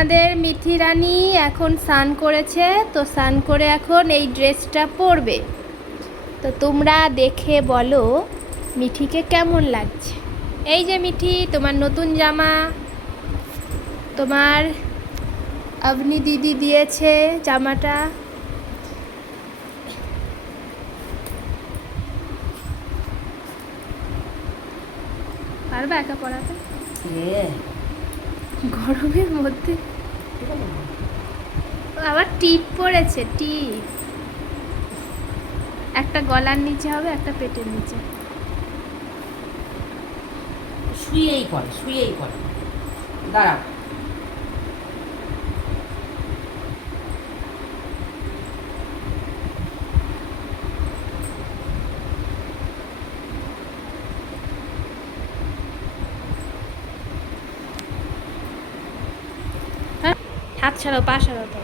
আমাদের মিঠি রানী এখন স্নান করেছে, তো স্নান করে এখন এই ড্রেসটা পরবে। তো তোমরা দেখে বলো মিঠিকে কেমন লাগছে। এই যে মিঠি, তোমার নতুন জামা, তোমার আবনি দিদি দিয়েছে জামাটা। পারবে একা পরাতে? গরমের মধ্যে আবার টিপ পড়েছে, টিপ একটা গলার নিচে হবে, একটা পেটের নিচে। শুয়েই করে দাঁড়াও। হ্যাঁ, হাত ছাড়াও, পা ছাড়াও তো।